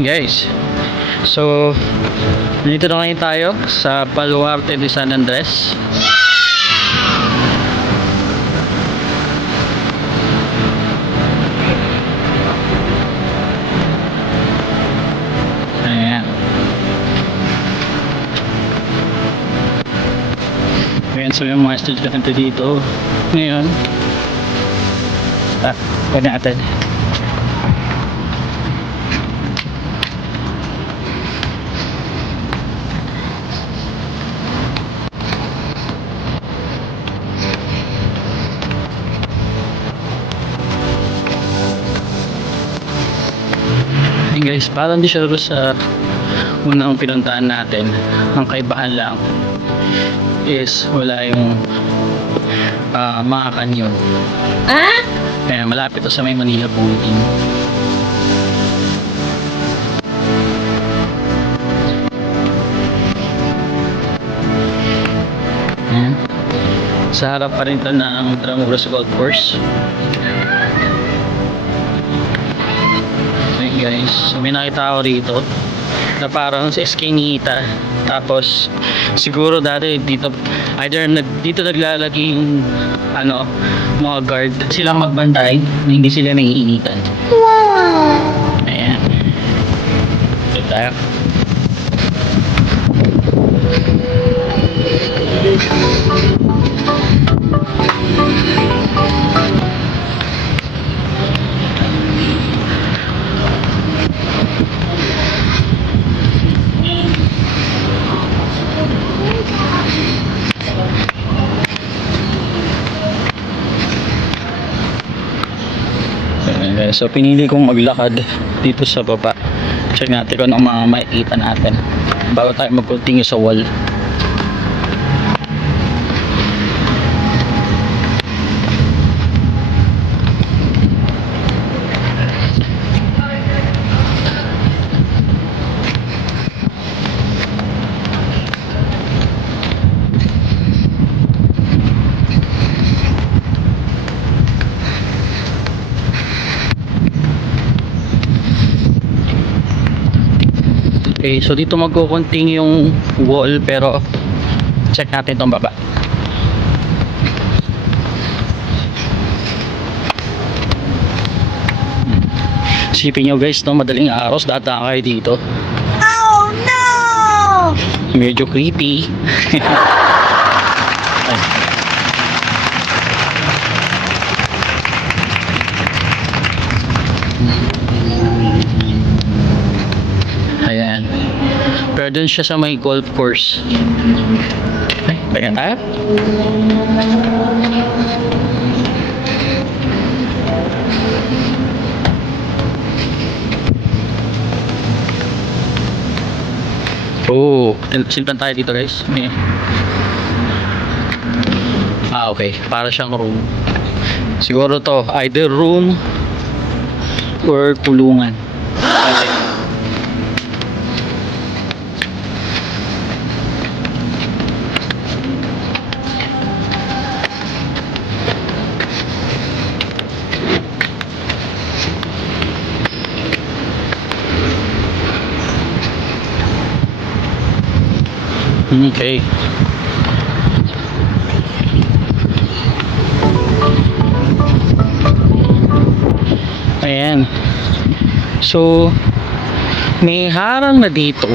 Ayun guys, so dito na ngayon tayo sa Baluarte de San Andres. Ayan. Ayan, so yung mga estudyante dito ngayon. Pwede natin. Guys, parang di siya sa unang pinuntahan natin. Ang kaibahan lang is wala yung mga kanyon. Kaya malapit to sa may Manila Building. Ayan. Sa harap pa rin ito ng Tramuros Golf Course. Guys, so may nakita ako rito na parang sa Eskinita, tapos siguro dati dito either dito naglalagay yung mga guard silang magbantay na hindi sila naiinitan. Wow! Ayan, ito tayo. So pinili kong maglakad dito sa baba. Check natin kung anong mga makikita natin bago tayo mag-continue sa wall. Okay, so dito magko-continue yung wall, pero check natin itong baba. Isipin nyo guys, no, madaling araw dadaan kayo dito. Oh no! Medyo creepy. Ayan. Pero dun siya sa may golf course. Ay, bayan tayo. Oh, silpan tayo dito guys. Okay, para siyang room. Siguro to either room or kulungan. Okay. Ayan. So may harang na dito.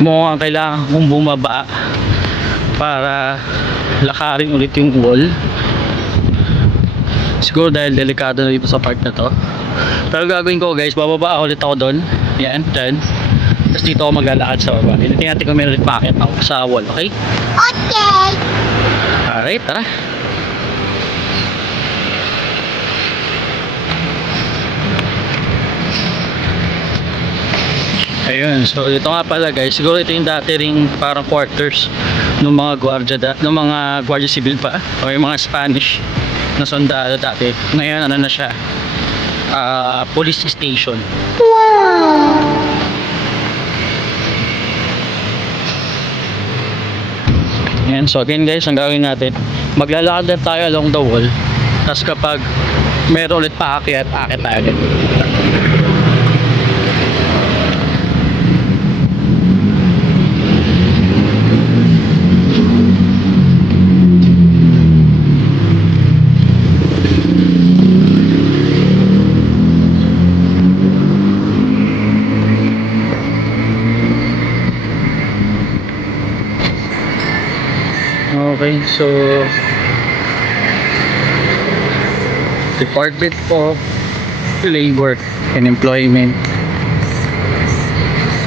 Mukhang kailangan kong bumaba para lakarin ulit yung wall. Siguro dahil delikado na dito sa part na to. Pero gagawin ko guys, bababa ulit ako doon. Yan, dyan. Tapos dito ako maglalakad sa baba. Tingnan natin kung meron ulit makakit ako sa wall, okay? Okay! Alright, tara. Ayun, so ito nga pala guys, siguro ito yung dati ring parang quarters ng mga gwardiya civil pa, o yung mga Spanish na sundalo dati. Ngayon ano na siya, police station. Wow! Ayan, so again guys, ang gagawin natin, maglalakad na tayo along the wall. Tapos kapag meron ulit paakyat, akit tayo ulit. Okay, so Department of Labor and Employment.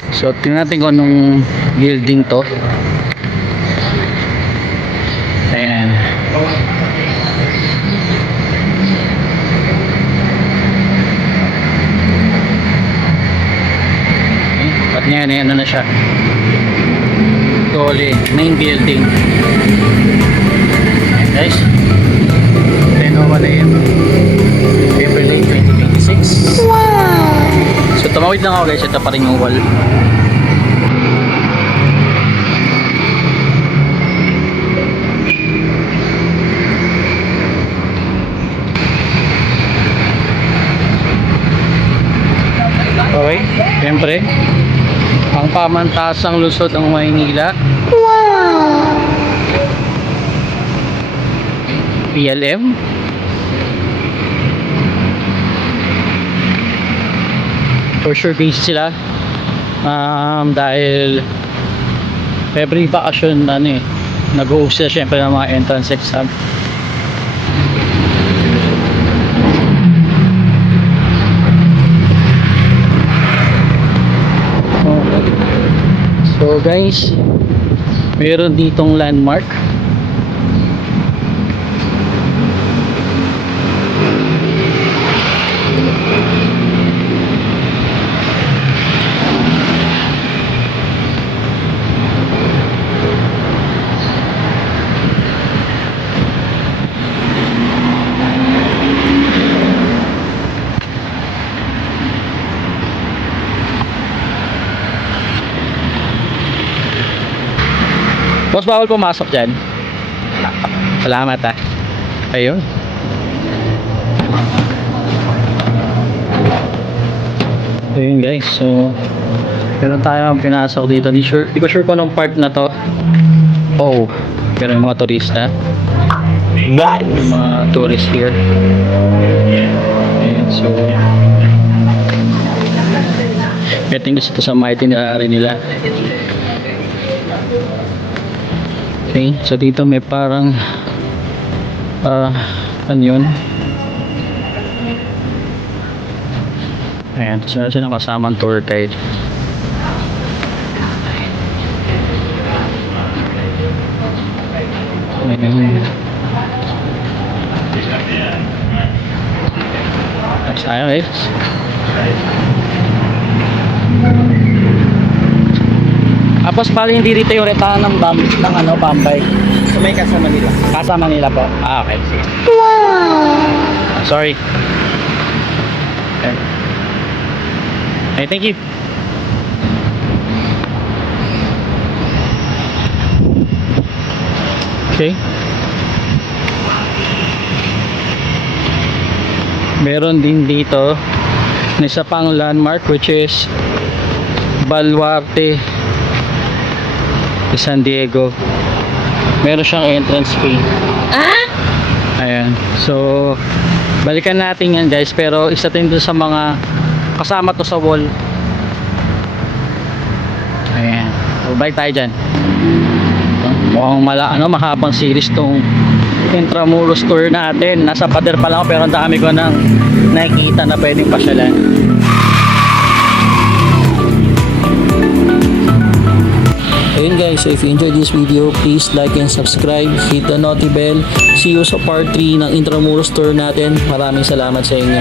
So tingnan natin kung anong building to. Ayan. At ngayon, ano na siya, Dole, main building. Ayan guys, Lenovo na yun, April 8, 2026. Wow! So tumawid lang ako guys, ito pa rin yung wall. Okay, siyempre ang pamantasang lungsod ng Maynila, Wow! PLM. For sure busy sila dahil every vacation nag-host sila syempre ng mga entrance exam. Okay. So guys, meron ditong landmark. Boss, bawal pumasok dyan. Salamat ah. Ayun. Ayun guys, so meron tayo ang pinasok dito. Di ko sure kung anong part na to. Oh, pero yung mga turista. Yung mga tourists here. Ayun, so getting gusto sa mga itinerary nila. Okay, so dito may parang ano yun? Ayan, so sila kasamang tour guide. Ayan. Tayo guys. Tapos pala hindi dito yung retahan ng Bambay. So may kasama nila. Kasama nila po. Ah, okay. Wow! Sorry. Okay. Okay, thank you. Okay. Meron din dito na isa pang landmark which is Baluarte de San Diego. Meron siyang entrance fee. Ayan. So balikan natin yan guys, pero isa din dun sa mga kasama to sa wall. Ayan. So balik tayo dyan. Mukhang mahabang series tong Intramuros tour natin. Nasa pader pa lang ako pero ang dami ko nang nakikita na pwedeng pasyalan. Ayun guys, so if you enjoyed this video, please like and subscribe, hit the noti bell. See you sa part 3 ng Intramuros tour natin. Maraming salamat sa inyo.